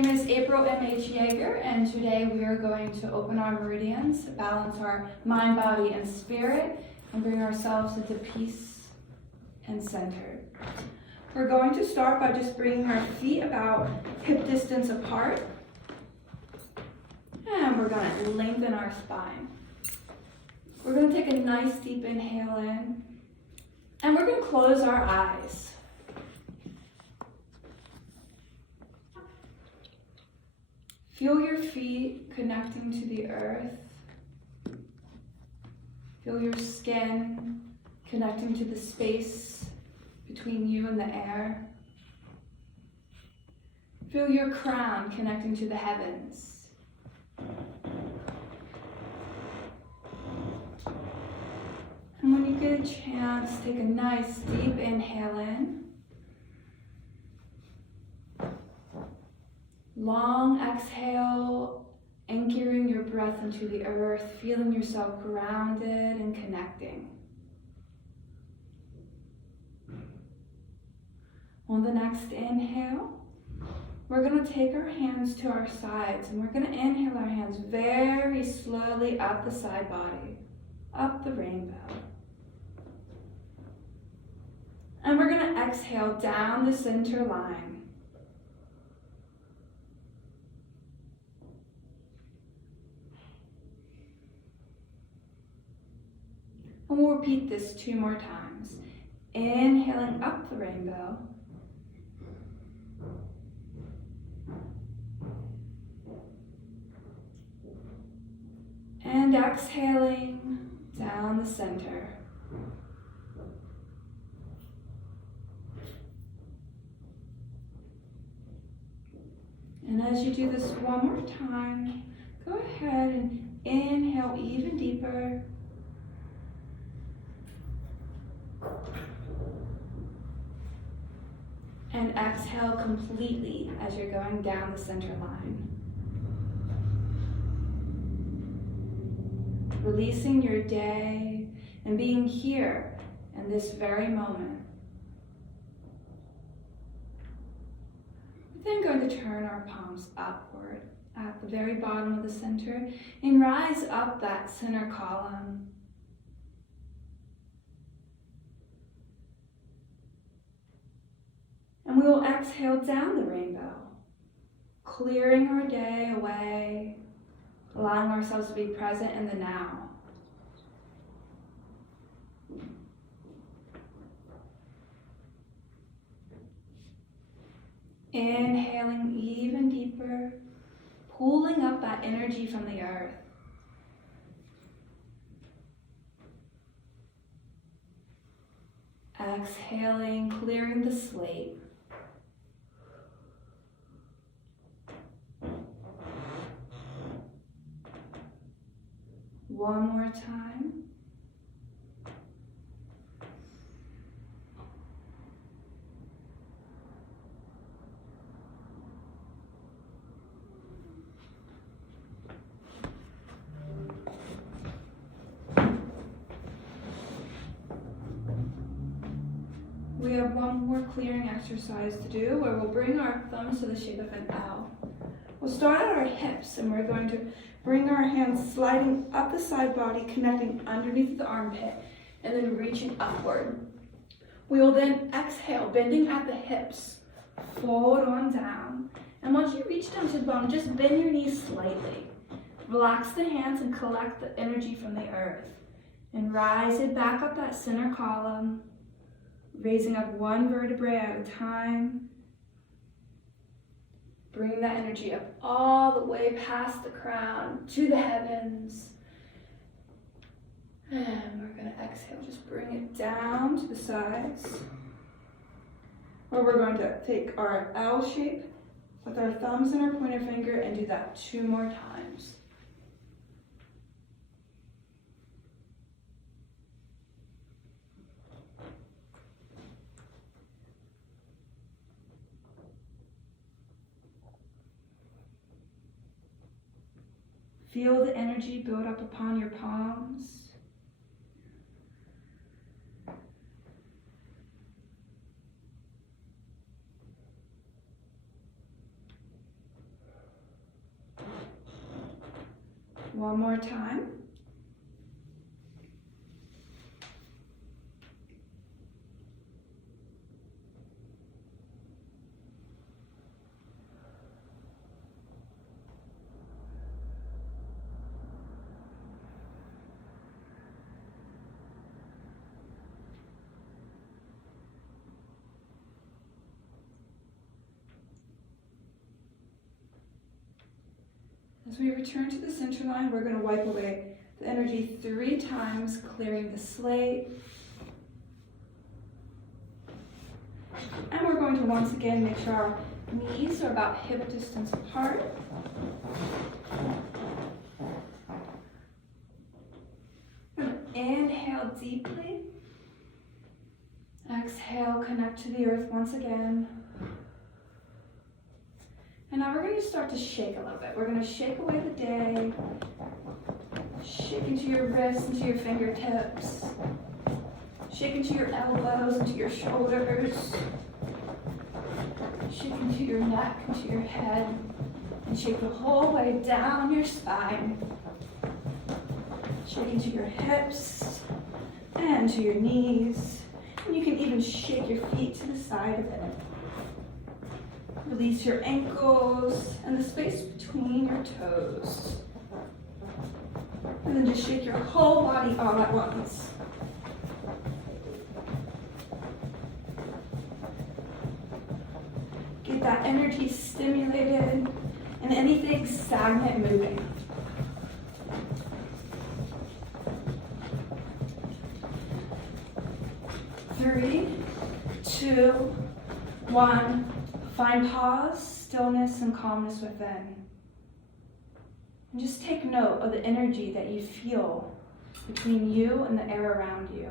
name is April M.H. Yeager, and today we are going to open our meridians, balance our mind, body, and spirit, and bring ourselves into peace and center. We're going to start by just bringing our feet about hip distance apart, and we're going to lengthen our spine. We're going to take a nice deep inhale in, and we're going to close our eyes. Feel your feet connecting to the earth. Feel your skin connecting to the space between you and the air. Feel your crown connecting to the heavens. And when you get a chance, take a nice deep inhale in. Long exhale, anchoring your breath into the earth, feeling yourself grounded and connecting. On the next inhale, we're going to take our hands to our sides, and we're going to inhale our hands very slowly up the side body, up the rainbow. And we're going to exhale down the center line. And we'll repeat this 2 more times. Inhaling up the rainbow. And exhaling down the center. And as you do this 1 more time, go ahead and inhale even deeper. And exhale completely as you're going down the center line. Releasing your day and being here in this very moment. We're then going to turn our palms upward at the very bottom of the center and rise up that center column. And we will exhale down the rainbow, clearing our day away, allowing ourselves to be present in the now. Inhaling even deeper, pulling up that energy from the earth. Exhaling, clearing the slate. One more time. We have one more clearing exercise to do where we'll bring our thumbs to the shape of an L. We'll start at our hips, and we're going to bring our hands sliding up the side body, connecting underneath the armpit, and then reaching upward. We will then exhale, bending at the hips, fold on down. And once you reach down to the bottom, just bend your knees slightly. Relax the hands and collect the energy from the earth. And rise it back up that center column, raising up 1 vertebrae at a time. Bring that energy up all the way past the crown to the heavens. And we're going to exhale, just bring it down to the sides. Where we're going to take our L shape with our thumbs and our pointer finger and do that 2 more times. Feel the energy build up upon your palms. One more time. As we return to the center line, we're going to wipe away the energy 3 times, clearing the slate. And we're going to once again make sure our knees are about hip distance apart. Inhale deeply. Exhale, connect to the earth once again. And now we're going to start to shake a little bit. We're going to shake away the day. Shake into your wrists, into your fingertips. Shake into your elbows, into your shoulders. Shake into your neck, into your head. And shake the whole way down your spine. Shake into your hips and to your knees. And you can even shake your feet to the side of it. Release your ankles and the space between your toes. And then just shake your whole body all at once. Get that energy stimulated and anything stagnant moving. Three, two, one. Find pause, stillness, and calmness within. And just take note of the energy that you feel between you and the air around you.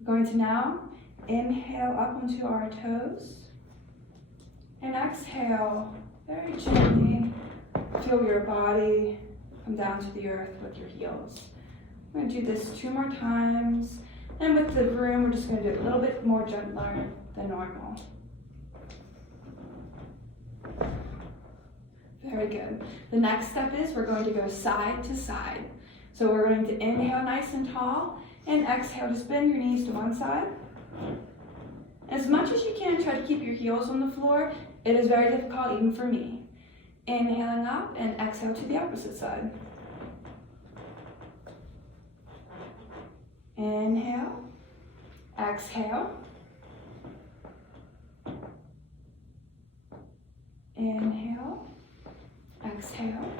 We're going to now inhale up onto our toes and exhale very gently. Feel your body come down to the earth with your heels. We're going to do this 2 more times. And with the room, we're just going to do it a little bit more gentler than normal. Very good. The next step is we're going to go side to side. So we're going to inhale nice and tall and exhale. Just bend your knees to one side. As much as you can, try to keep your heels on the floor. It is very difficult even for me. Inhaling up and exhale to the opposite side. Inhale, exhale. Inhale, exhale.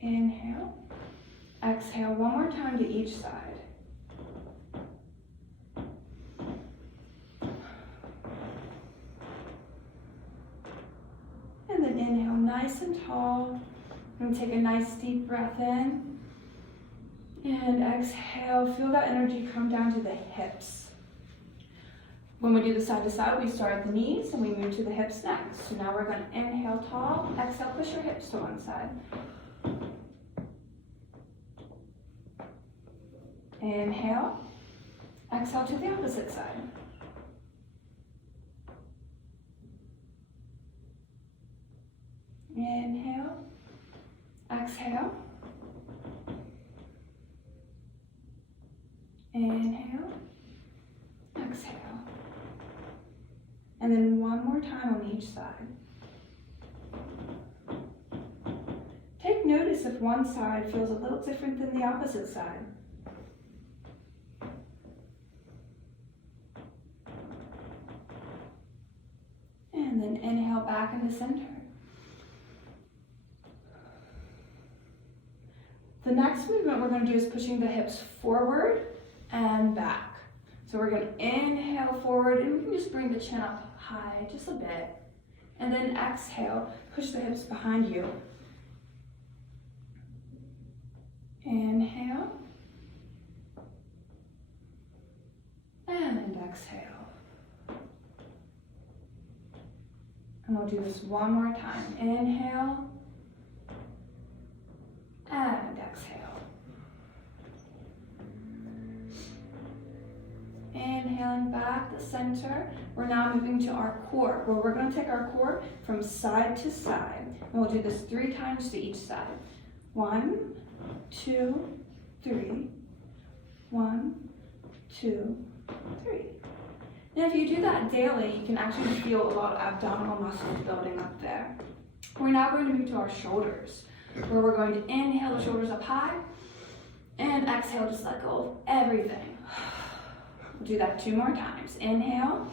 Inhale, exhale. One more time to each side. And then inhale nice and tall. And take a nice deep breath in. And exhale. Feel that energy come down to the hips. When we do the side to side, we start at the knees and we move to the hips next. So now we're going to inhale tall. Exhale, push your hips to one side. Inhale. Exhale to the opposite side. Inhale, exhale, inhale, exhale. And then one more time on each side. Take notice if one side feels a little different than the opposite side. And then inhale back into center. The next movement we're going to do is pushing the hips forward and back. So we're going to inhale forward and we can just bring the chin up high just a bit. And then exhale, push the hips behind you. Inhale. And exhale. And we'll do this one more time. Inhale. And exhale. center, we're now moving to our core, where we're going to take our core from side to side. And we'll do this 3 times to each side. 1, 2, 3. 1, 2, 3. And if you do that daily, you can actually feel a lot of abdominal muscles building up there. We're now going to move to our shoulders, where we're going to inhale the shoulders up high, and exhale, just let go of everything. We'll do that 2 more times. Inhale.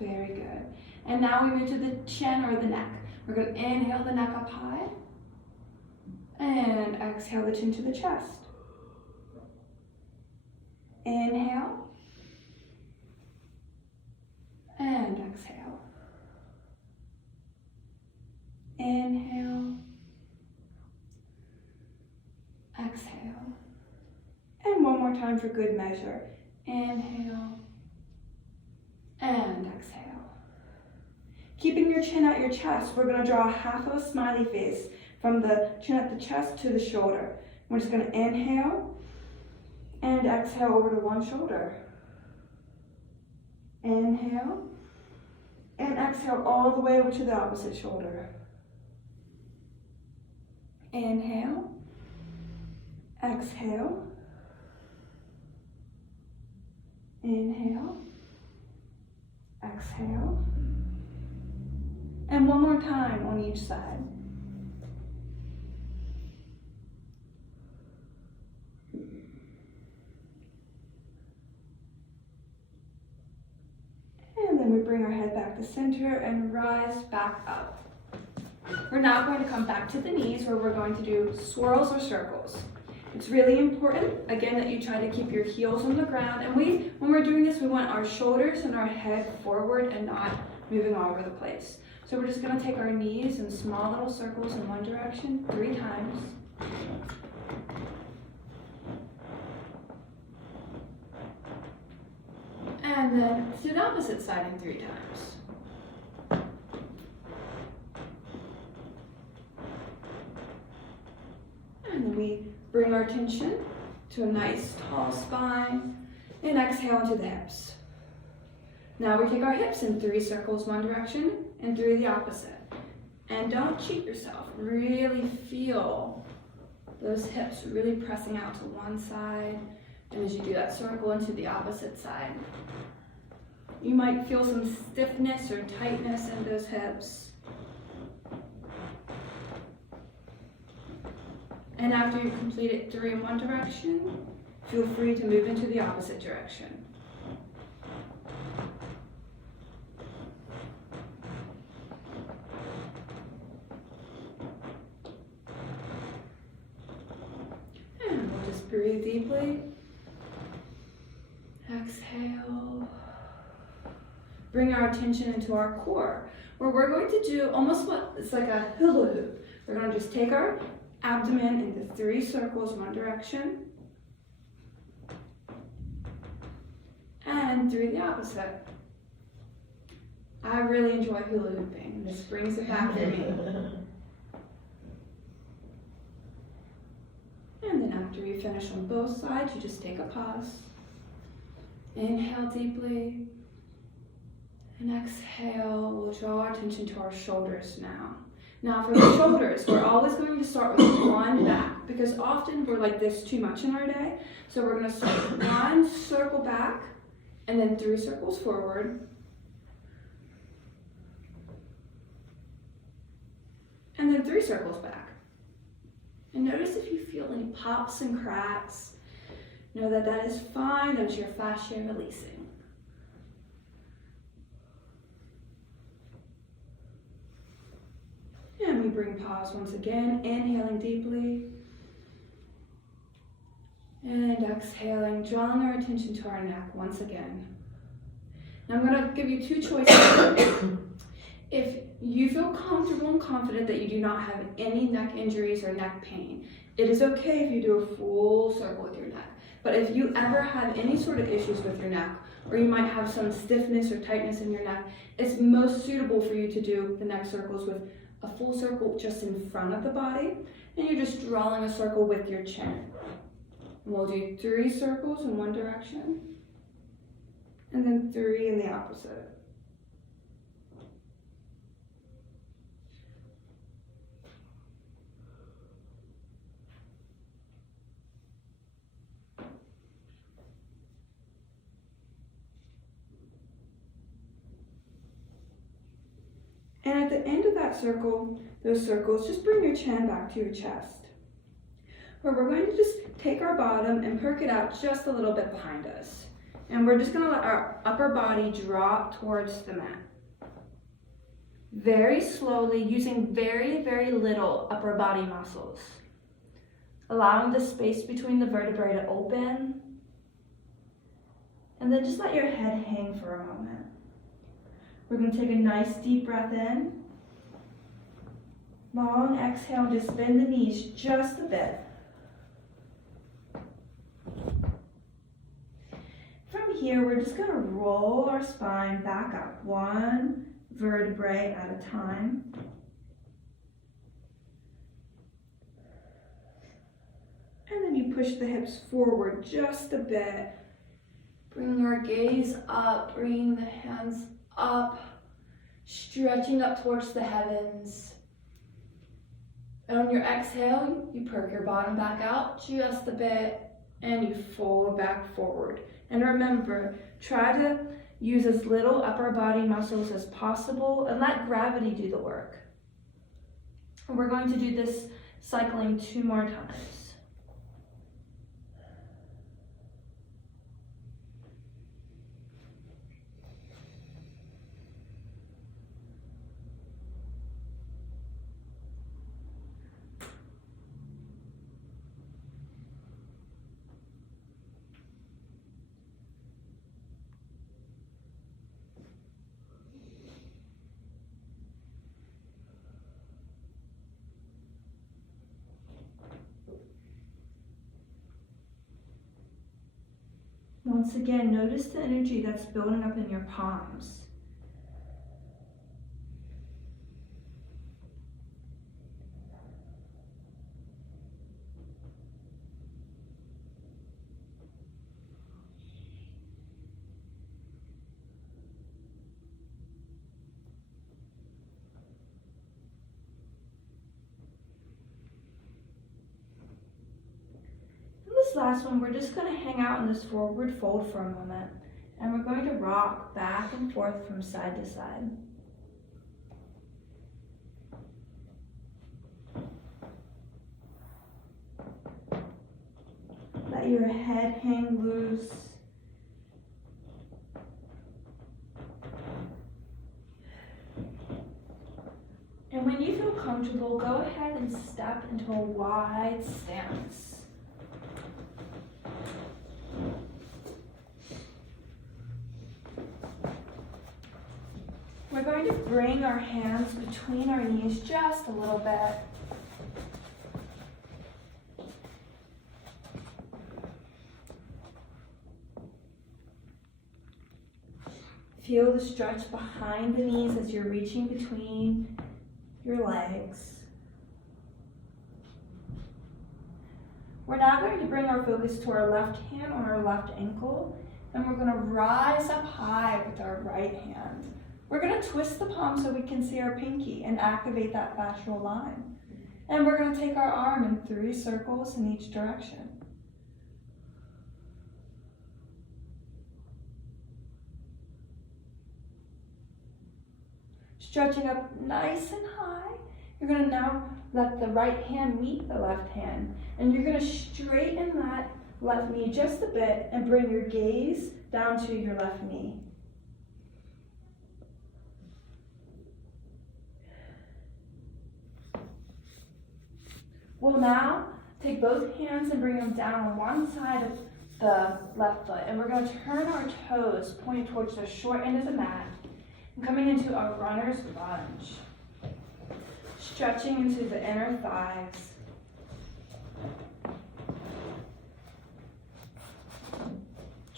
Very good. And now we move to the chin or the neck. We're going to inhale the neck up high, and exhale the chin to the chest. Inhale, and exhale. Inhale, exhale. And one more time for good measure. Inhale, and exhale. Keeping your chin at your chest, we're going to draw half of a smiley face from the chin at the chest to the shoulder. We're just going to inhale and exhale over to one shoulder. Inhale and exhale all the way over to the opposite shoulder. Inhale, exhale, inhale, exhale, and one more time on each side. And then we bring our head back to center and rise back up. We're now going to come back to the knees, where we're going to do swirls or circles. It's really important, again, that you try to keep your heels on the ground. And when we're doing this, we want our shoulders and our head forward and not moving all over the place. So we're just going to take our knees in small little circles in one direction 3 times. And then to the opposite side in 3 times. And then we bring our attention to a nice tall spine and exhale into the hips. Now we take our hips in 3 circles one direction and 3 the opposite. And don't cheat yourself. Really feel those hips really pressing out to one side. And as you do that circle into the opposite side, you might feel some stiffness or tightness in those hips. And after you've completed 3 in one direction, feel free to move into the opposite direction. And we'll just breathe deeply. Exhale. Bring our attention into our core, where we're going to do almost what it's like a hula hoop. We're going to just take our abdomen into 3 circles one direction and 3 the opposite. I really enjoy hula hooping. This brings it back for me. And then after you finish on both sides, you just take a pause. Inhale deeply. And exhale. We'll draw our attention to our shoulders now. Now for the shoulders, we're always going to start with one back, because often we're like this too much in our day. So we're going to start with 1 circle back, and then 3 circles forward. And then 3 circles back. And notice if you feel any pops and cracks. Know that that is fine, that's your fascia releasing. And we bring pause once again, inhaling deeply. And exhaling, drawing our attention to our neck once again. Now I'm going to give you 2 choices. If you feel comfortable and confident that you do not have any neck injuries or neck pain, it is okay if you do a full circle with your neck. But if you ever have any sort of issues with your neck, or you might have some stiffness or tightness in your neck, it's most suitable for you to do the neck circles with a full circle just in front of the body, and you're just drawing a circle with your chin. And we'll do 3 circles in one direction, and then 3 in the opposite. And at the end of that circle, those circles, just bring your chin back to your chest. Where we're going to just take our bottom and perk it out just a little bit behind us. And we're just going to let our upper body drop towards the mat. Very slowly, using very, very little upper body muscles. Allowing the space between the vertebrae to open. And then just let your head hang for a moment. We're going to take a nice deep breath in. Long exhale, just bend the knees just a bit. From here, we're just going to roll our spine back up, 1 vertebrae at a time. And then you push the hips forward just a bit. Bring our gaze up, bring the hands up, stretching up towards the heavens. And on your exhale, you perk your bottom back out just a bit and you fold back forward. And remember, try to use as little upper body muscles as possible and let gravity do the work. And we're going to do this cycling 2 more times. Once again, notice the energy that's building up in your palms. This last one, we're just going to hang out in this forward fold for a moment, and we're going to rock back and forth from side to side. Let your head hang loose. And when you feel comfortable, go ahead and step into a wide stance. We're going to bring our hands between our knees just a little bit. Feel the stretch behind the knees as you're reaching between your legs. We're now going to bring our focus to our left hand on our left ankle, and we're going to rise up high with our right hand. We're going to twist the palm so we can see our pinky and activate that fascial line. And we're going to take our arm in 3 circles in each direction. Stretching up nice and high. You're going to now let the right hand meet the left hand. And you're going to straighten that left knee just a bit and bring your gaze down to your left knee. We'll now take both hands and bring them down on one side of the left foot. And we're going to turn our toes pointed towards the short end of the mat and coming into a runner's lunge. Stretching into the inner thighs.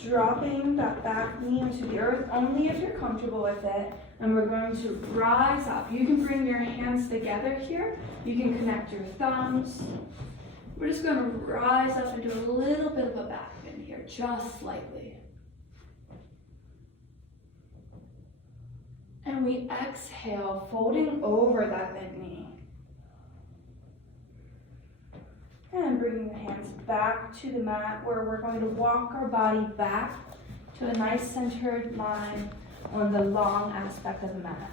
Dropping that back knee into the earth only if you're comfortable with it. And we're going to rise up. You can bring your hands together here. You can connect your thumbs. We're just going to rise up and do a little bit of a back bend here, just slightly. And we exhale, folding over that bent knee. And bringing the hands back to the mat, where we're going to walk our body back to a nice centered line on the long aspect of the mat.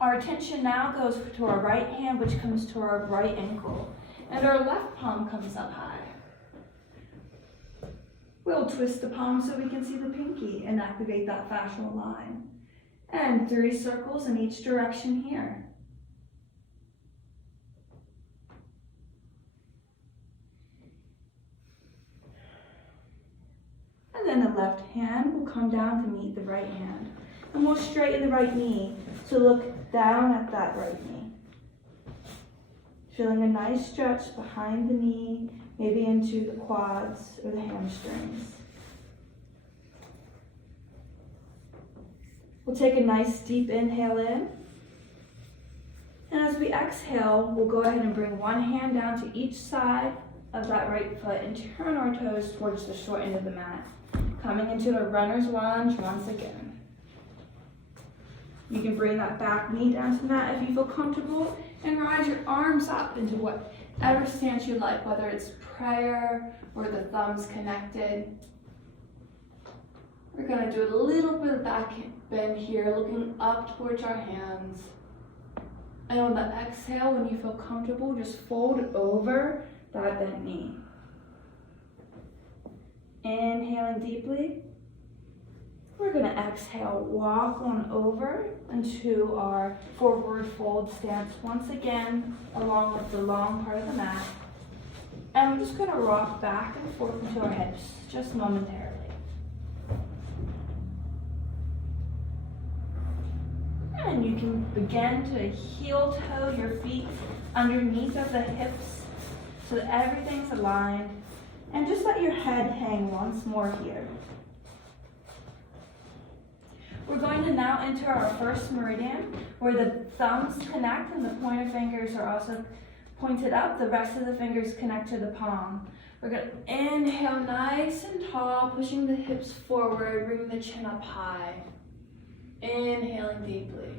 Our attention now goes to our right hand, which comes to our right ankle, and our left palm comes up high. We'll twist the palm so we can see the pinky and activate that fascial line. And 3 circles in each direction here. And then the left hand will come down to meet the right hand. And we'll straighten the right knee. So look down at that right knee. Feeling a nice stretch behind the knee, maybe into the quads or the hamstrings. We'll take a nice deep inhale in. And as we exhale, we'll go ahead and bring one hand down to each side of that right foot and turn our toes towards the short end of the mat. Coming into a runner's lunge once again. You can bring that back knee down to the mat if you feel comfortable and rise your arms up into whatever stance you like, whether it's prayer or the thumbs connected. We're going to do a little bit of back bend here, looking up towards our hands. And on the exhale, when you feel comfortable, just fold over that bent knee. Inhaling deeply. We're going to exhale, walk on over into our forward fold stance once again, along with the long part of the mat. And we're just going to rock back and forth into our hips, just momentarily. And you can begin to heel toe your feet underneath of the hips so that everything's aligned. And just let your head hang once more here. We're going to now enter our first meridian, where the thumbs connect and the pointer fingers are also pointed up. The rest of the fingers connect to the palm. We're going to inhale nice and tall, pushing the hips forward, bringing the chin up high. Inhaling deeply.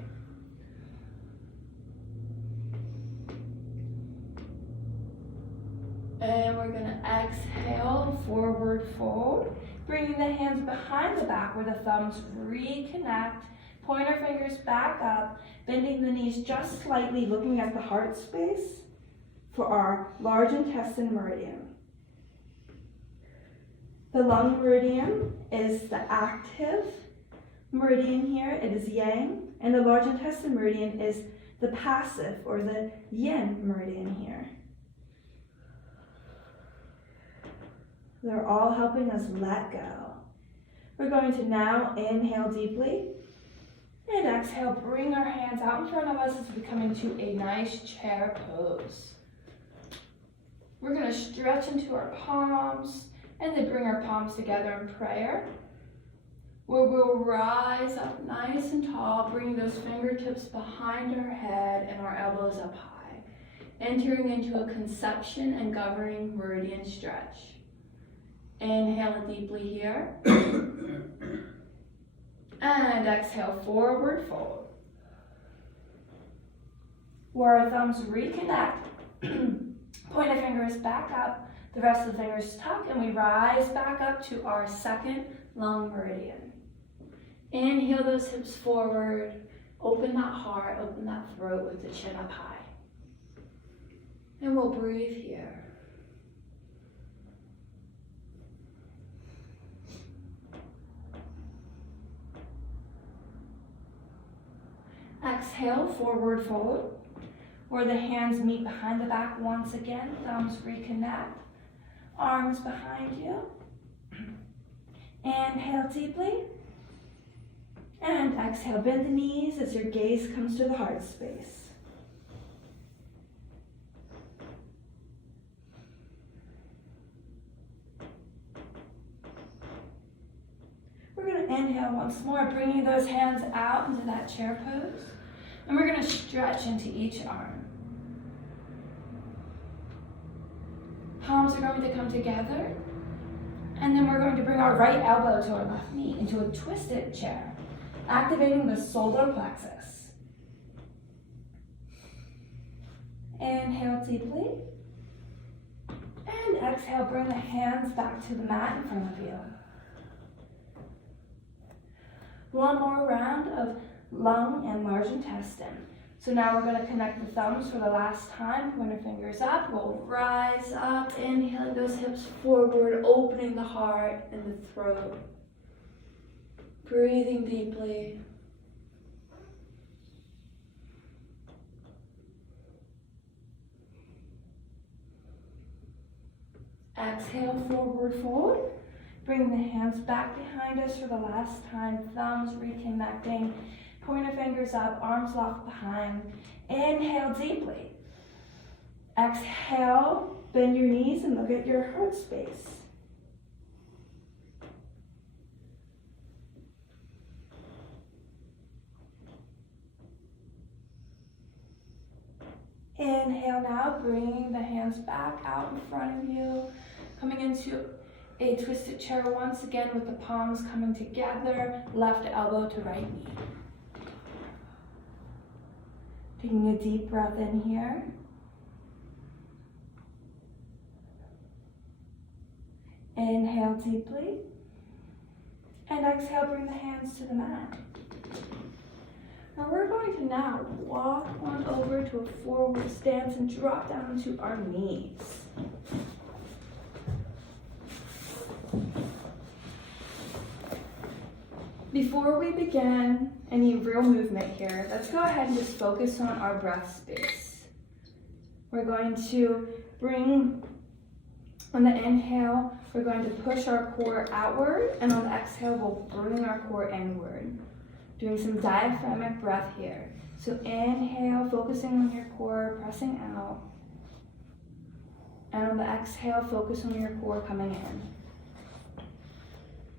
And we're going to exhale, forward fold, bringing the hands behind the back where the thumbs reconnect, pointer fingers back up, bending the knees just slightly, looking at the heart space for our large intestine meridian. The lung meridian is the active meridian here, it is yang, and the large intestine meridian is the passive or the yin meridian here. They're all helping us let go. We're going to now inhale deeply and exhale, bring our hands out in front of us as we come into a nice chair pose. We're going to stretch into our palms and then bring our palms together in prayer, where we'll rise up nice and tall, bringing those fingertips behind our head and our elbows up high, entering into a conception and governing meridian stretch. Inhale deeply here. And exhale, forward fold. Where our thumbs reconnect, pointer fingers back up, the rest of the fingers tuck, and we rise back up to our second lung meridian. Inhale those hips forward, open that heart, open that throat with the chin up high. And we'll breathe here. Exhale, forward fold, where the hands meet behind the back once again, thumbs reconnect, arms behind you. Inhale deeply, and exhale, bend the knees as your gaze comes to the heart space. Inhale once more, bringing those hands out into that chair pose. And we're going to stretch into each arm. Palms are going to come together. And then we're going to bring our right elbow to our left knee into a twisted chair, activating the solar plexus. Inhale deeply. And exhale, bring the hands back to the mat in front of you. One more round of lung and large intestine. So now we're going to connect the thumbs for the last time. Pointer fingers up. We'll rise up, inhaling those hips forward, opening the heart and the throat. Breathing deeply. Exhale, forward fold. Bring the hands back behind us for the last time. Thumbs reconnecting. Pointer fingers up, arms locked behind. Inhale deeply. Exhale, bend your knees and look at your heart space. Inhale now, bringing the hands back out in front of you. Coming into a twisted chair once again with the palms coming together, left elbow to right knee. Taking a deep breath in here. Inhale deeply. And exhale, bring the hands to the mat. Now we're going to now walk on over to a forward stance and drop down to our knees. Before we begin any real movement here, let's go ahead and just focus on our breath space. We're going to bring, on the inhale, we're going to push our core outward, and on the exhale, we'll bring our core inward. Doing some diaphragmic breath here. So inhale, focusing on your core, pressing out. And on the exhale, focus on your core coming in.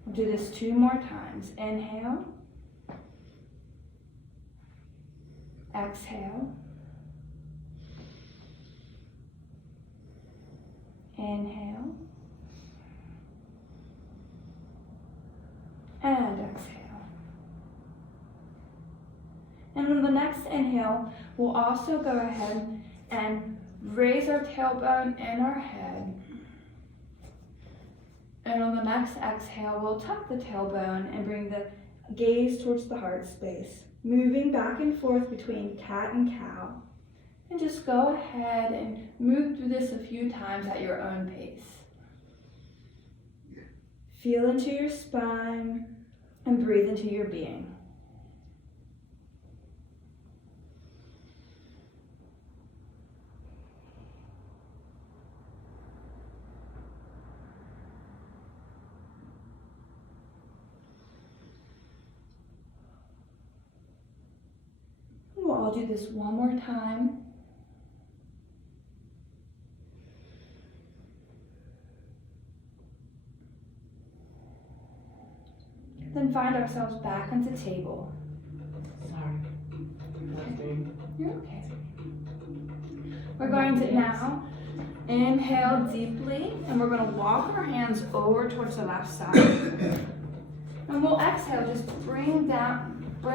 We'll do this 2 more times. Inhale. Exhale. Inhale. And exhale. And on the next inhale, we'll also go ahead and raise our tailbone and our head. And on the next exhale, we'll tuck the tailbone and bring the gaze towards the heart space, moving back and forth between cat and cow. And just go ahead and move through this a few times at your own pace. Feel into your spine and breathe into your being. I'll do this one more time. Then find ourselves back into table. Sorry. You're okay. We're going to now inhale deeply, and we're going to walk our hands over towards the left side. And we'll exhale, just bring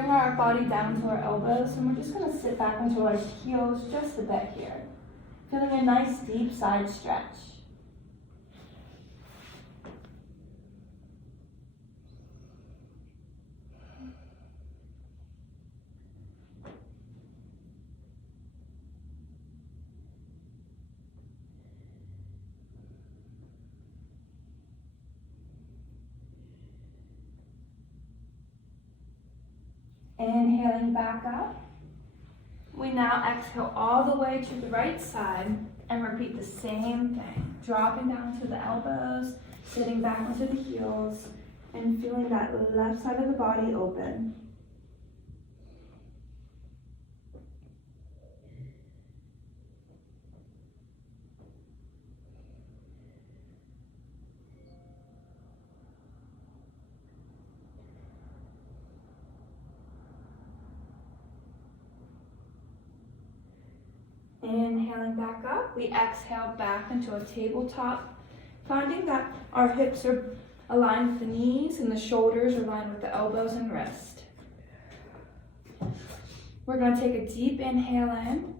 our body down to our elbows, and we're just going to sit back into our heels just a bit here. Feeling a nice deep side stretch. Inhaling back up. We now exhale all the way to the right side and repeat the same thing. Dropping down to the elbows, sitting back onto the heels, and feeling that left side of the body open. Inhaling back up, we exhale back into a tabletop, finding that our hips are aligned with the knees and the shoulders are aligned with the elbows and wrist. We're going to take a deep inhale in.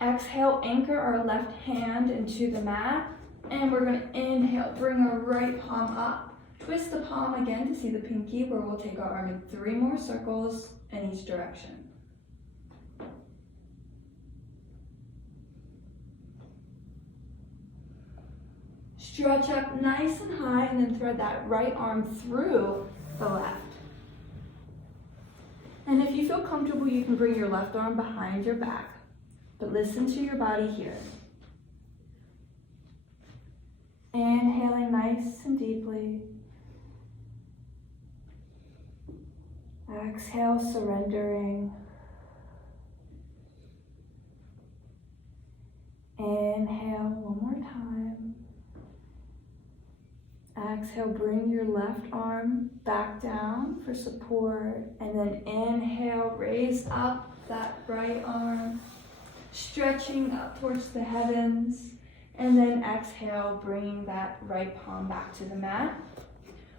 Exhale, anchor our left hand into the mat, and we're going to inhale, bring our right palm up. Twist the palm again to see the pinky, where we'll take our arm in 3 more circles in each direction. Stretch up nice and high, and then thread that right arm through the left. And if you feel comfortable, you can bring your left arm behind your back, but listen to your body here. Inhaling nice and deeply. Exhale, surrendering. Inhale one more time. Exhale, bring your left arm back down for support, and then inhale, raise up that right arm, stretching up towards the heavens, and then exhale, bringing that right palm back to the mat,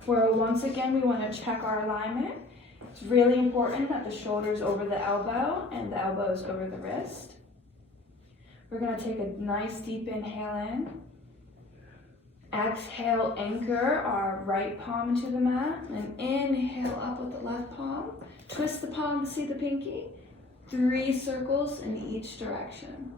where once again we want to check our alignment. It's really important that the shoulder's over the elbow and the elbow's over the wrist. We're going to take a nice deep inhale in. Exhale, anchor our right palm into the mat, and inhale up with the left palm. Twist the palm to see the pinky. 3 circles in each direction.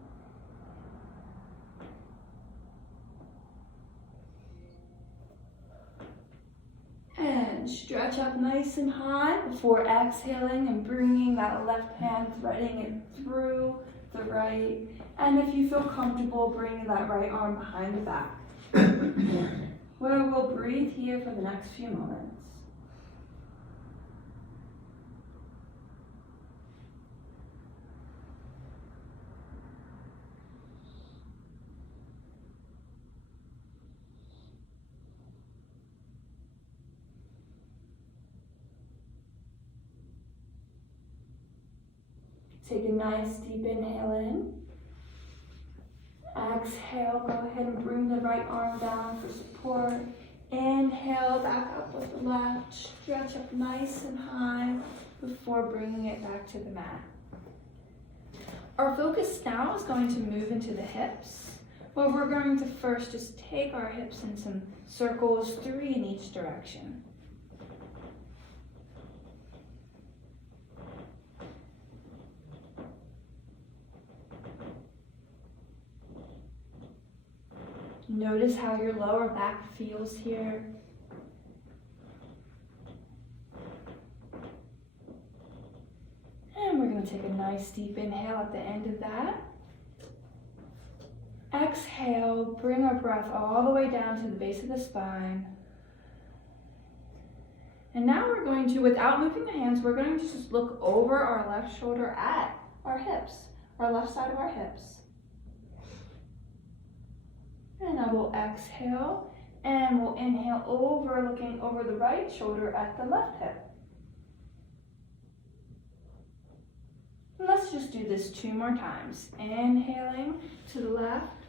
And stretch up nice and high before exhaling and bringing that left hand, threading it through the right. And if you feel comfortable, bringing that right arm behind the back. Where we'll breathe here for the next few moments. Take a nice deep inhale in. Exhale, go ahead and bring the right arm down for support. Inhale, back up with the left. Stretch up nice and high before bringing it back to the mat. Our focus now is going to move into the hips, where we're going to first just take our hips in some circles, 3 in each direction. Notice how your lower back feels here. And we're going to take a nice deep inhale at the end of that. Exhale, bring our breath all the way down to the base of the spine. And now we're going to, without moving the hands, we're going to just look over our left shoulder at our hips, our left side of our hips. And I will exhale, and we'll inhale over, looking over the right shoulder at the left hip. And let's just do this 2 more times. Inhaling to the left.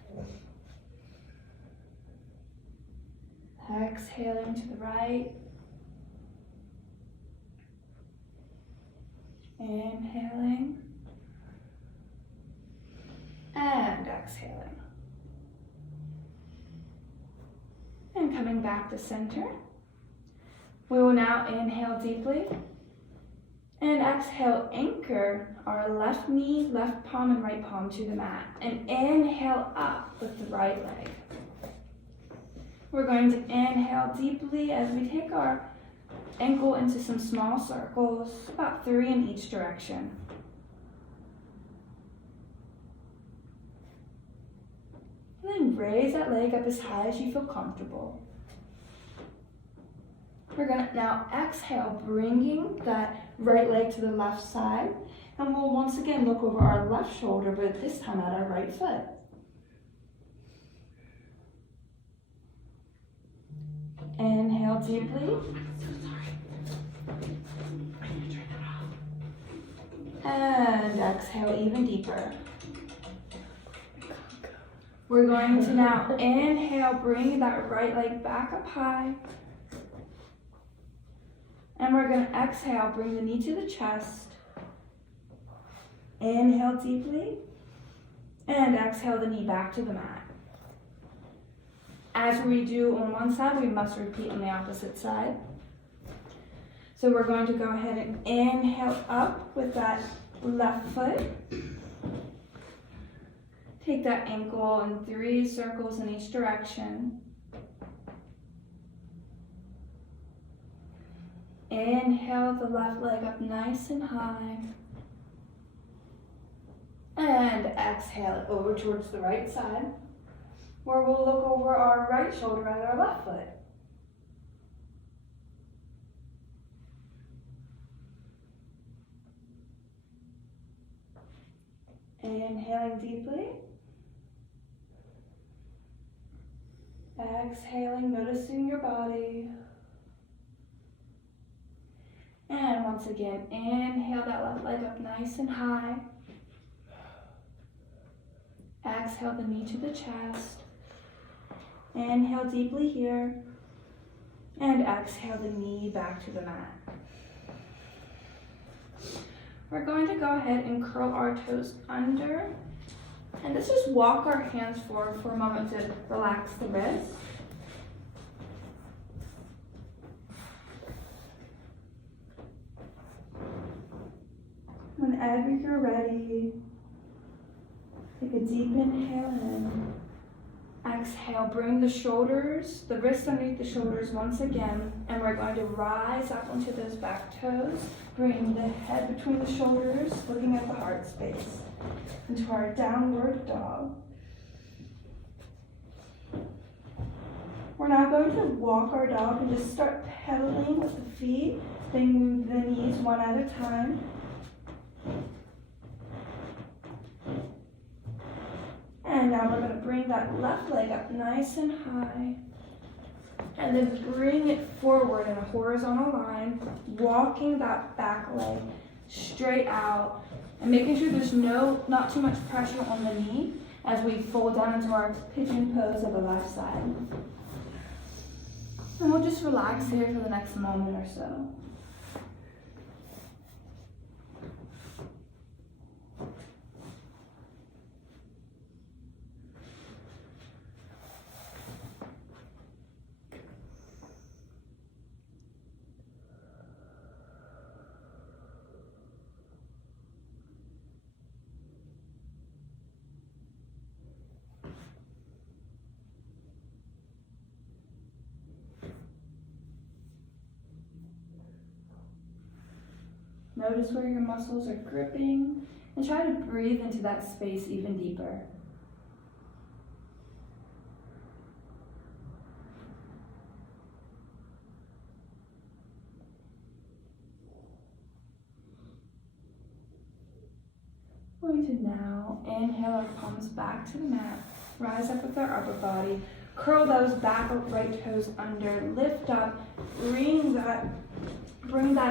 Exhaling to the right. Inhaling. And exhaling. And coming back to center. We will now inhale deeply. And exhale, anchor our left knee, left palm, and right palm to the mat. And inhale up with the right leg. We're going to inhale deeply as we take our ankle into some small circles, about 3 in each direction. And then raise that leg up as high as you feel comfortable. We're going to now exhale, bringing that right leg to the left side. And we'll once again look over our left shoulder, but this time at our right foot. Inhale deeply. And exhale even deeper. We're going to now inhale, bring that right leg back up high. And we're going to exhale, bring the knee to the chest. Inhale deeply. And exhale the knee back to the mat. As we do on one side, we must repeat on the opposite side. So we're going to go ahead and inhale up with that left foot. Take that ankle in 3 circles in each direction. Inhale the left leg up nice and high. And exhale it over towards the right side, where we'll look over our right shoulder and our left foot. Inhaling deeply. Exhaling, noticing your body. And once again, inhale that left leg up nice and high. Exhale the knee to the chest. Inhale deeply here. And exhale the knee back to the mat. We're going to go ahead and curl our toes under. And let's just walk our hands forward for a moment to relax the wrists. Whenever you're ready, take a deep inhale in. Exhale, bring the shoulders, the wrists underneath the shoulders once again, and we're going to rise up onto those back toes. Bring the head between the shoulders, looking at the heart space, into our downward dog. We're now going to walk our dog and just start pedaling with the feet, bringing the knees one at a time. And now we're going to bring that left leg up nice and high. And then bring it forward in a horizontal line, walking that back leg straight out. And making sure there's not too much pressure on the knee as we fold down into our pigeon pose of the left side. And we'll just relax here for the next moment or so. Notice where your muscles are gripping and try to breathe into that space even deeper. We're going to now inhale our palms back to the mat, rise up with our upper body, curl those back right toes under, lift up, bring that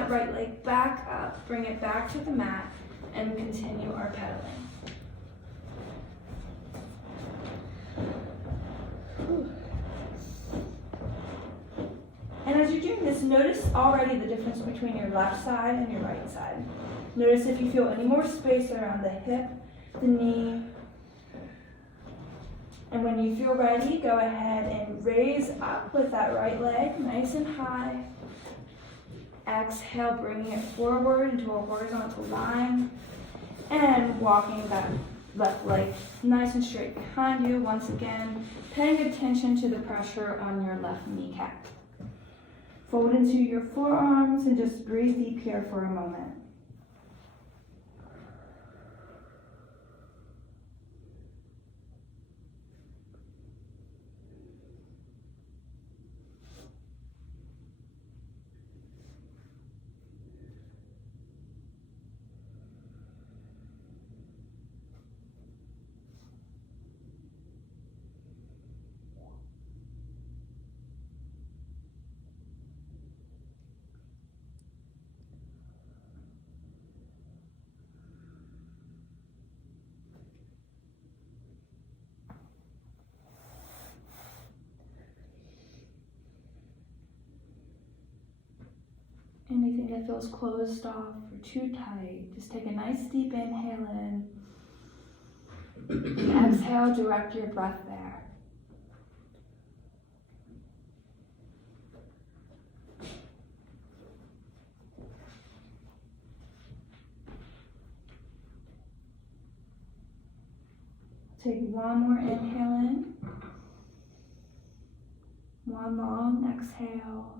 right leg back up, bring it back to the mat, and continue our pedaling. And as you're doing this, notice already the difference between your left side and your right side. Notice if you feel any more space around the hip, the knee. And when you feel ready, go ahead and raise up with that right leg, nice and high. Exhale, bringing it forward into a horizontal line. And walking that left leg nice and straight behind you. Once again, paying attention to the pressure on your left kneecap. Fold into your forearms and just breathe deep here for a moment. it feels closed off or too tight, just take a nice deep inhale in. And exhale, direct your breath there. Take one more inhale in. One long exhale.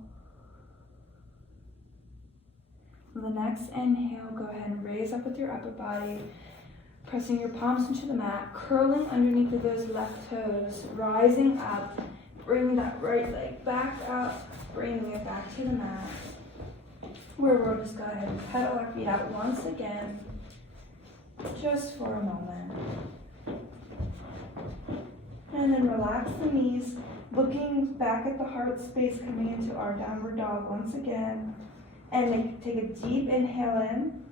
For the next inhale, go ahead and raise up with your upper body, pressing your palms into the mat, curling underneath of those left toes, rising up, bring that right leg back up, bringing it back to the mat. Where we'll just go ahead and pedal our feet out once again, just for a moment. And then relax the knees, looking back at the heart space, coming into our downward dog once again. And take a deep inhale in.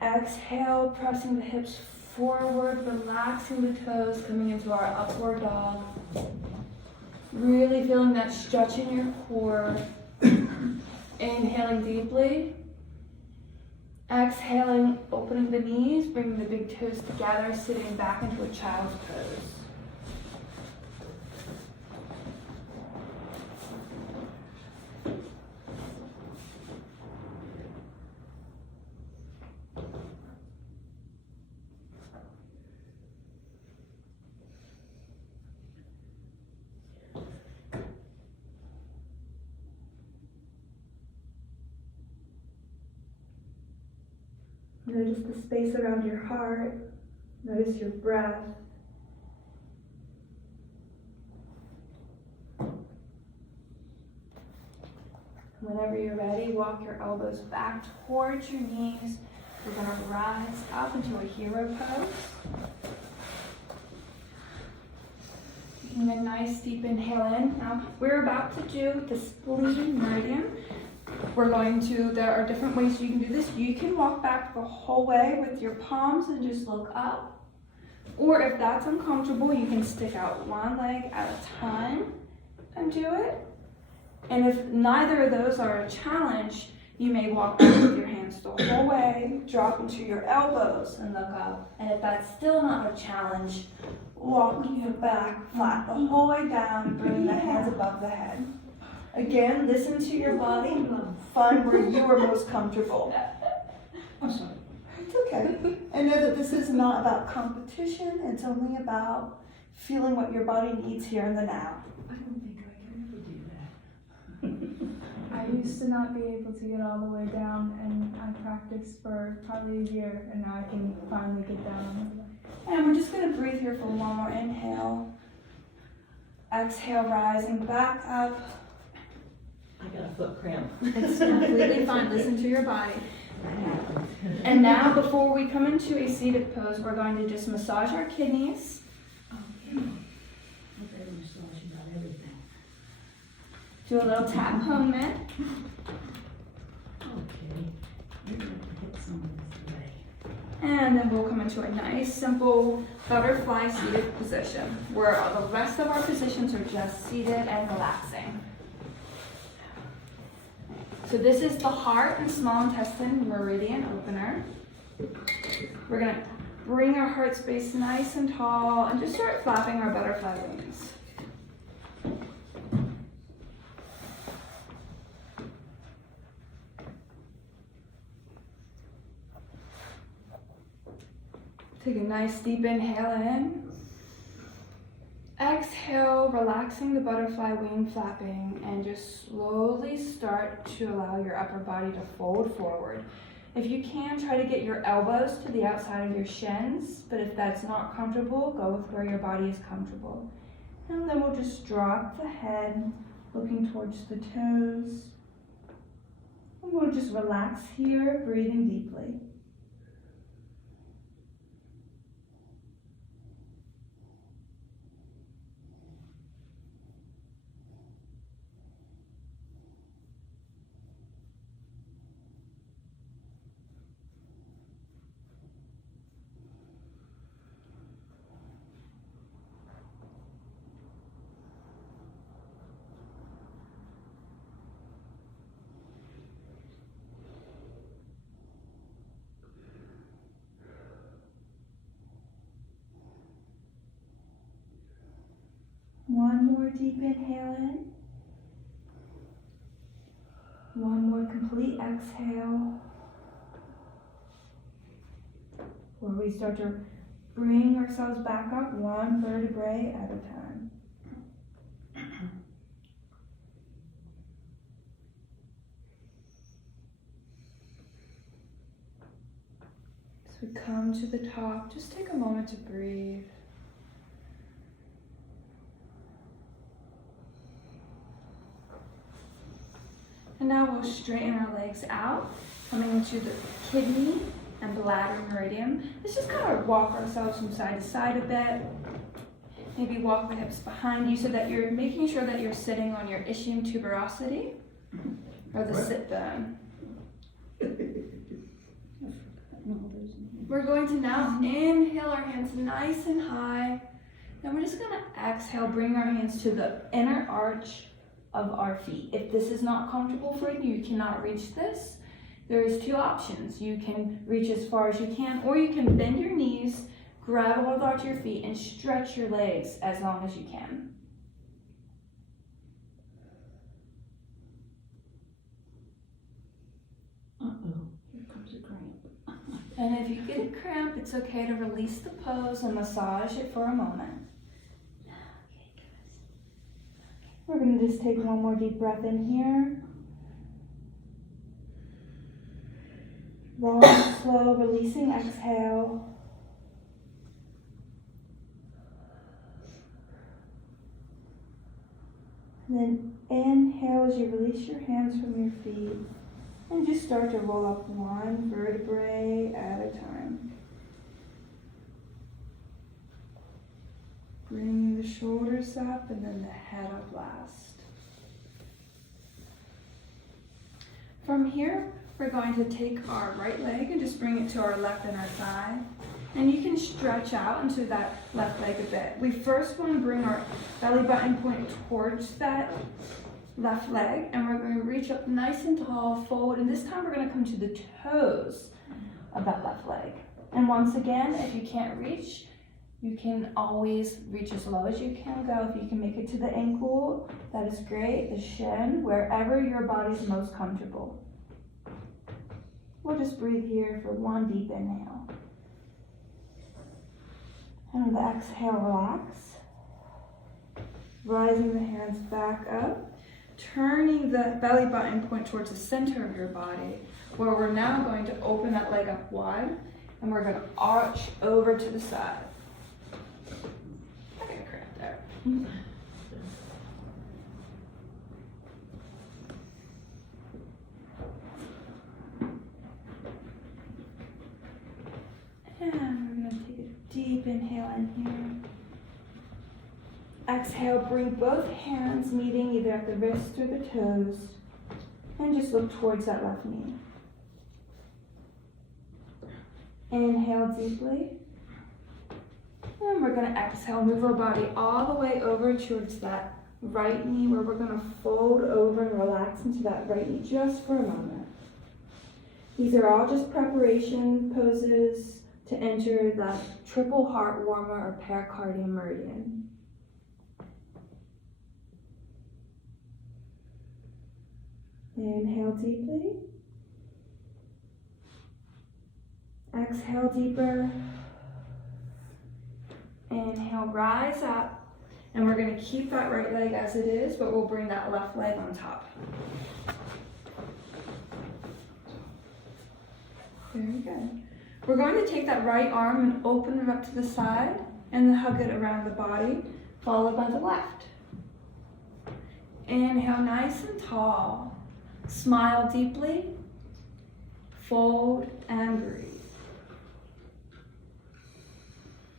Exhale, pressing the hips forward, relaxing the toes, coming into our upward dog. Really feeling that stretch in your core. Inhaling deeply. Exhaling, opening the knees, bringing the big toes together, sitting back into a child's pose. Notice the space around your heart. Notice your breath. Whenever you're ready, walk your elbows back towards your knees. We're going to rise up into a hero pose. Taking a nice deep inhale in. Now, we're about to do the spleen meridian. There are different ways you can do this. You can walk back the whole way with your palms and just look up. Or if that's uncomfortable, you can stick out one leg at a time and do it. And if neither of those are a challenge, you may walk back with your hands the whole way, drop into your elbows and look up. And if that's still not a challenge, walk your back flat the whole way down, bringing the hands above the head. Again, listen to your body. Find where you are most comfortable. I'm sorry. It's okay. And know that this is not about competition. It's only about feeling what your body needs here in the now. I don't think I can ever do that. I used to not be able to get all the way down, and I practiced for probably a year, and now I can finally get down on the way. And we're just going to breathe here for one more inhale. Exhale, rising back up. I got a foot cramp. It's completely fine. Listen to your body. And now, before we come into a seated pose, we're going to just massage our kidneys. Okay. Okay, massage about everything. Do a little tap home mitt. Okay. You're going to hit some of this today. And then we'll come into a nice, simple butterfly seated position, where the rest of our positions are just seated and relaxing. So this is the heart and small intestine meridian opener. We're going to bring our heart space nice and tall and just start flapping our butterfly wings. Take a nice deep inhale in. Exhale, relaxing the butterfly wing flapping, and just slowly start to allow your upper body to fold forward. If you can, try to get your elbows to the outside of your shins, but if that's not comfortable, go with where your body is comfortable. And then we'll just drop the head, looking towards the toes. And we'll just relax here, breathing deeply. One more deep inhale in. One more complete exhale. Where we start to bring ourselves back up one vertebrae at a time. As we come to the top, just take a moment to breathe. And now we'll straighten our legs out, coming into the kidney and bladder meridian. Let's just kind of walk ourselves from side to side a bit. Maybe walk the hips behind you so that you're making sure that you're sitting on your ischium tuberosity or the sit bone. We're going to now inhale our hands nice and high. Then we're just going to exhale, bring our hands to the inner arch of our feet. If this is not comfortable for you, you cannot reach this. There's two options. You can reach as far as you can, or you can bend your knees, grab a hold onto your feet, and stretch your legs as long as you can. Uh-oh, here comes a cramp. And if you get a cramp, it's okay to release the pose and massage it for a moment. We're going to just take one more deep breath in here. Long, slow, releasing exhale. And then inhale as you release your hands from your feet. And just start to roll up one vertebrae at a time. Bring the shoulders up and then the head up last. From here, we're going to take our right leg and just bring it to our left inner thigh. And you can stretch out into that left leg a bit. We first want to bring our belly button point towards that left leg, and we're going to reach up nice and tall, fold, and this time we're going to come to the toes of that left leg. And once again, if you can't reach, you can always reach as low as you can go. If you can make it to the ankle, that is great. The shin, wherever your body's most comfortable. We'll just breathe here for one deep inhale. And on the exhale, relax. Rising the hands back up. Turning the belly button point towards the center of your body, where we're now going to open that leg up wide, and we're going to arch over to the side. I got a cramp there. And we're going to take a deep inhale in here. Exhale, bring both hands meeting either at the wrists or the toes, and just look towards that left knee. Inhale deeply. And we're going to exhale, move our body all the way over towards that right knee, where we're going to fold over and relax into that right knee just for a moment. These are all just preparation poses to enter the triple heart warmer or pericardium meridian. Inhale deeply. Exhale deeper. Inhale, rise up. And we're going to keep that right leg as it is, but we'll bring that left leg on top. Very good. We're going to take that right arm and open it up to the side and then hug it around the body, followed by the left. Inhale, nice and tall. Smile deeply, fold, and breathe.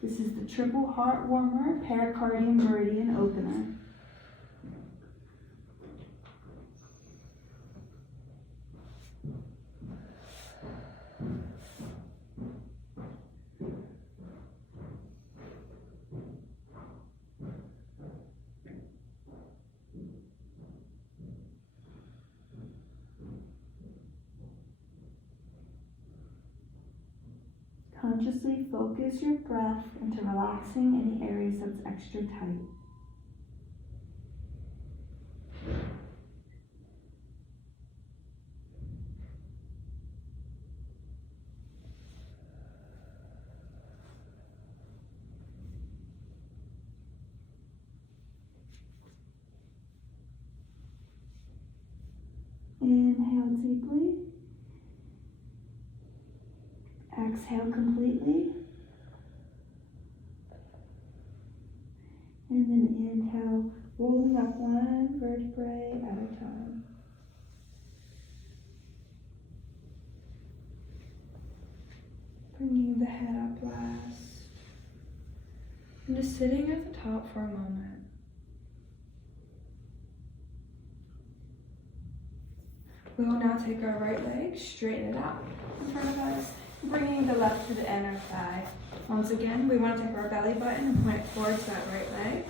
This is the triple heart warmer, pericardium meridian opener. Consciously focus your breath into relaxing any areas that's extra tight. deeply. Exhale completely. And then inhale, rolling up one vertebrae at a time. Bringing the head up last. And just sitting at the top for a moment. We will now take our right leg, straighten it out in front of us, bringing the left to the inner thigh. Once again, we want to take our belly button and point it towards that right leg.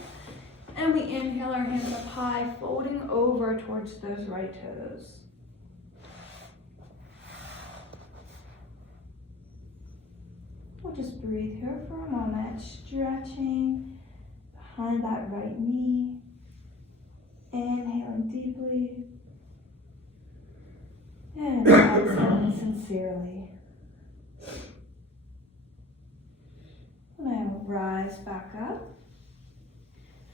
And we inhale our hands up high, folding over towards those right toes. We'll just breathe here for a moment, stretching behind that right knee. Inhaling deeply. And exhaling sincerely. Now rise back up.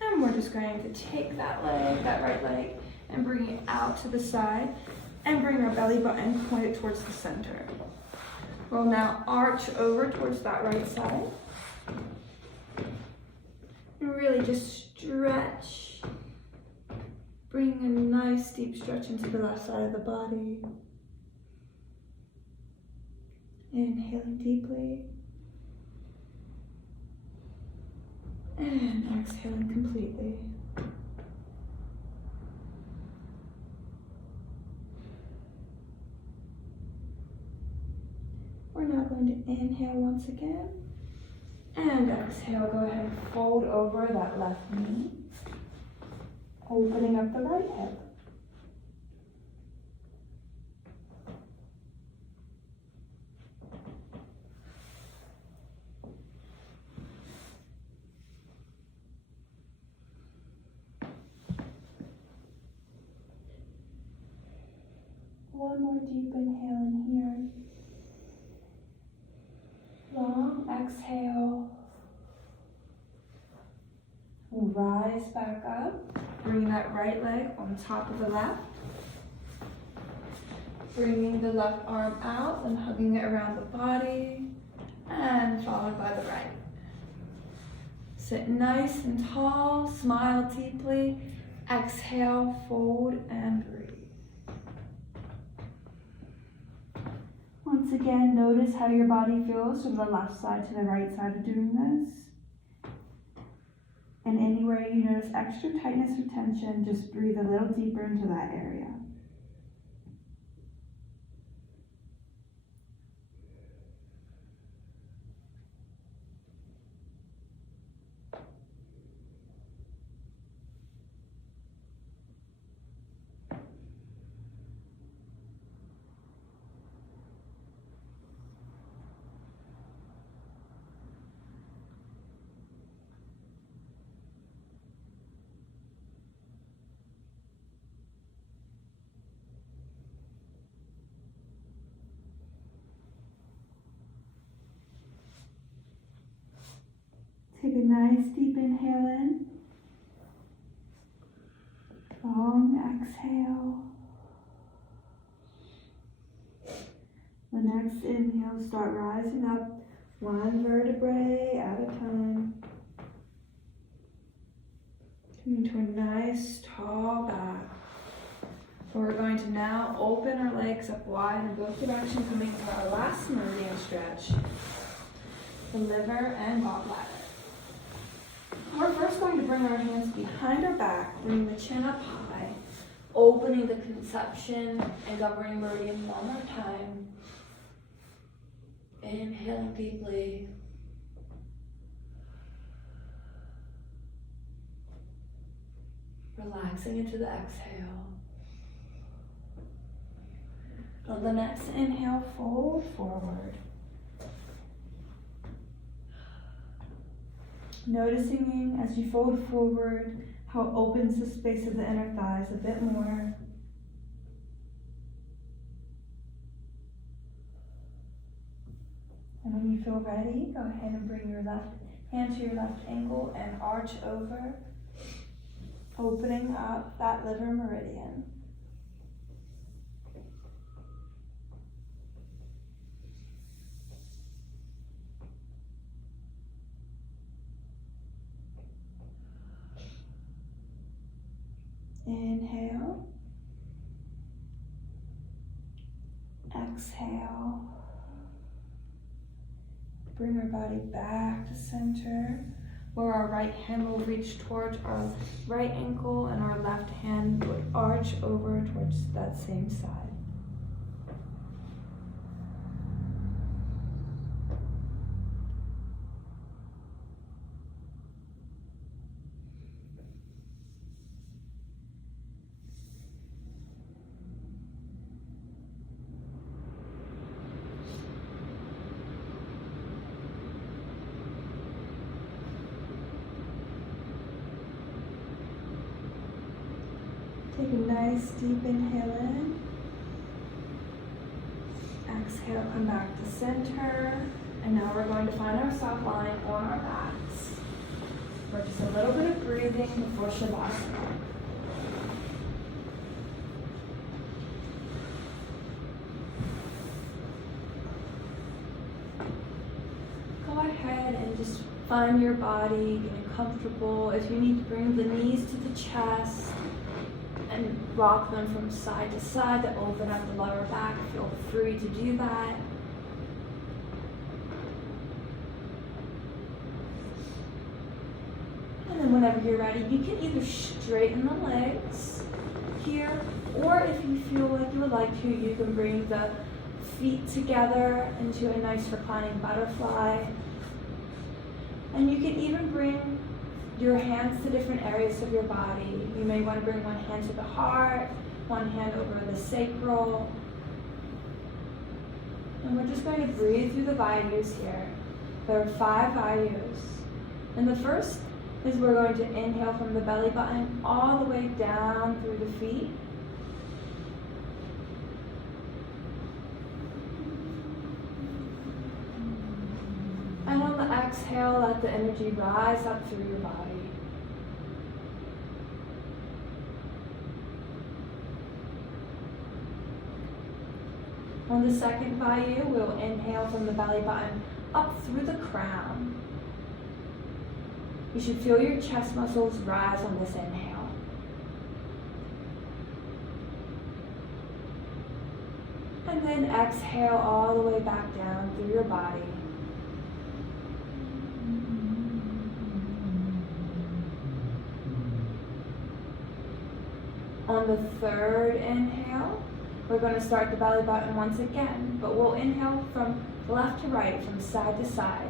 And we're just going to take that leg, that right leg, and bring it out to the side and bring our belly button pointed towards the center. We'll now arch over towards that right side. And really just stretch. Bringing a nice deep stretch into the left side of the body. Inhaling deeply. And exhaling completely. We're now going to inhale once again. And exhale, go ahead and fold over that left knee. Opening up the right hip. One more deep inhale in here. Long exhale. We'll rise back up. Bringing that right leg on top of the left. Bringing the left arm out and hugging it around the body. And followed by the right. Sit nice and tall. Smile deeply. Exhale, fold, and breathe. Once again, notice how your body feels from the left side to the right side of doing this. And anywhere you notice extra tightness or tension, just breathe a little deeper into that area. Take a nice deep inhale in. Long exhale. The next inhale, start rising up one vertebrae at a time. Coming to a nice tall back. So we're going to now open our legs up wide in both directions, coming to our last meridian stretch. The liver and gallbladder. We're first going to bring our hands behind our back, bringing the chin up high, opening the conception and governing meridian one more time. Inhaling deeply. Relaxing into the exhale. On the next inhale, fold forward. Noticing as you fold forward how it opens the space of the inner thighs a bit more. And when you feel ready, go ahead and bring your left hand to your left ankle and arch over, opening up that liver meridian. Inhale. Exhale. Bring our body back to center, where our right hand will reach towards our right ankle and our left hand would arch over towards that same side. Take a nice deep inhale in. Exhale, come back to center. And now we're going to find ourselves lying on our backs for just a little bit of breathing before Shavasana. Go ahead and just find your body, getting comfortable. If you need to bring the knees to the chest, and rock them from side to side to open up the lower back. Feel free to do that. And then whenever you're ready, you can either straighten the legs here, or if you feel like you would like to, you can bring the feet together into a nice reclining butterfly. And you can even bring your hands to different areas of your body. You may want to bring one hand to the heart, one hand over the sacral. And we're just going to breathe through the vayus here. There are 5 vayus. And the first is we're going to inhale from the belly button all the way down through the feet. And on the exhale, let the energy rise up through your body. On the second vayu, we'll inhale from the belly button up through the crown. You should feel your chest muscles rise on this inhale. And then exhale all the way back down through your body. On the third inhale, we're going to start the belly button once again, but we'll inhale from left to right, from side to side.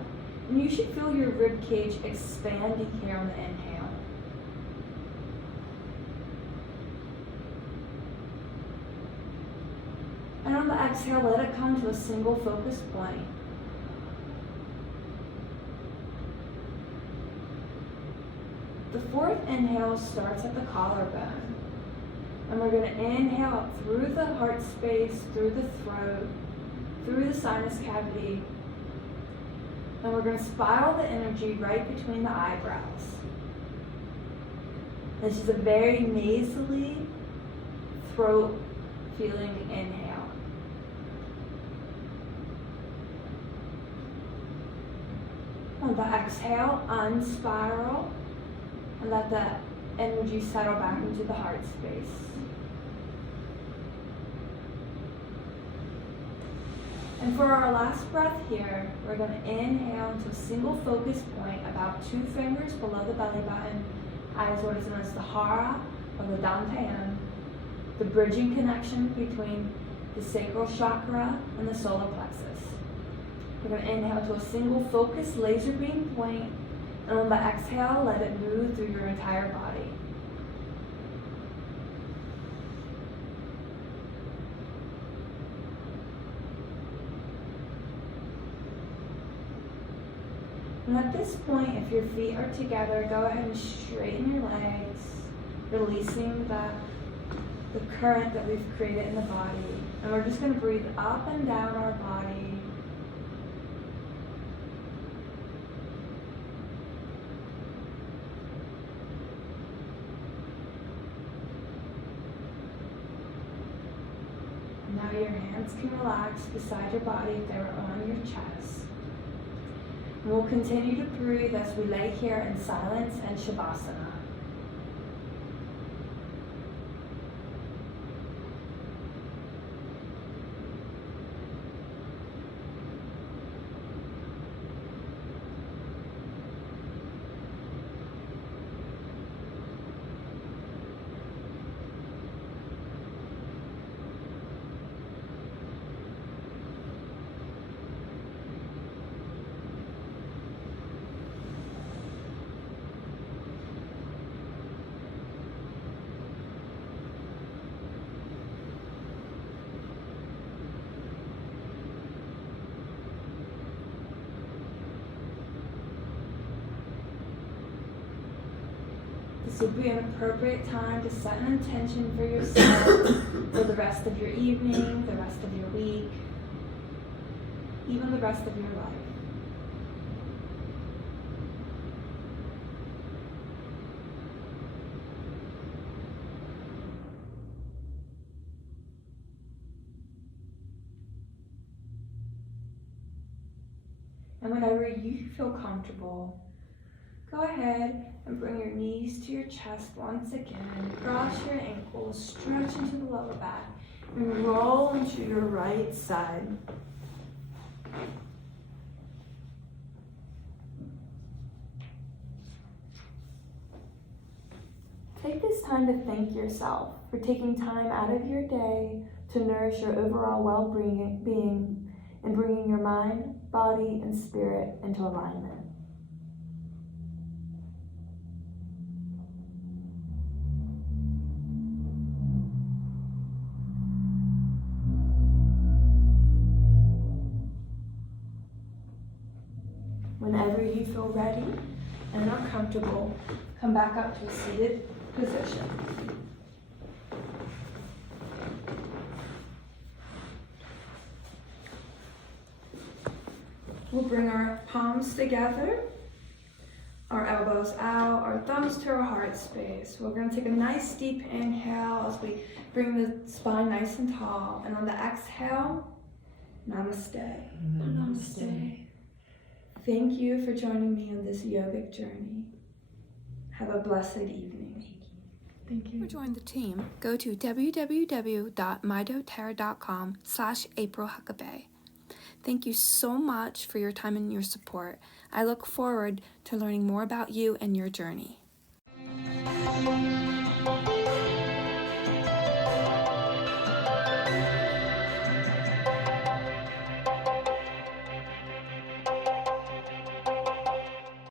And you should feel your rib cage expanding here on the inhale. And on the exhale, let it come to a single focus point. The fourth inhale starts at the collarbone. And we're going to inhale up through the heart space, through the throat, through the sinus cavity. And we're going to spiral the energy right between the eyebrows. This is a very nasally, throat feeling inhale. On the exhale, unspiral, and let the energy settle back into the heart space. And for our last breath here, we're going to inhale into a single focus point about 2 fingers below the belly button, as what is known as the hara or the dantian, the bridging connection between the sacral chakra and the solar plexus. We're going to inhale to a single focus laser beam point, and on the exhale, let it move through your entire body. And at this point, if your feet are together, go ahead and straighten your legs, releasing the current that we've created in the body. And we're just going to breathe up and down our body. Now your hands can relax beside your body if they were on your chest. And we'll continue to breathe as we lay here in silence and Shavasana. This would be an appropriate time to set an intention for yourself for the rest of your evening, the rest of your week, even the rest of your life. And whenever you feel comfortable, go ahead and bring your knees to your chest once again. Cross your ankles, stretch into the lower back, and roll into your right side. Take this time to thank yourself for taking time out of your day to nourish your overall well-being and bringing your mind, body, and spirit into alignment. Whenever you feel ready and are comfortable, come back up to a seated position. We'll bring our palms together, our elbows out, our thumbs to our heart space. We're going to take a nice deep inhale as we bring the spine nice and tall. And on the exhale, namaste. Namaste. Thank you for joining me on this yogic journey. Have a blessed evening. Thank you. To join the team, go to www.mydoterra.com/April Huckabee. Thank you so much for your time and your support. I look forward to learning more about you and your journey.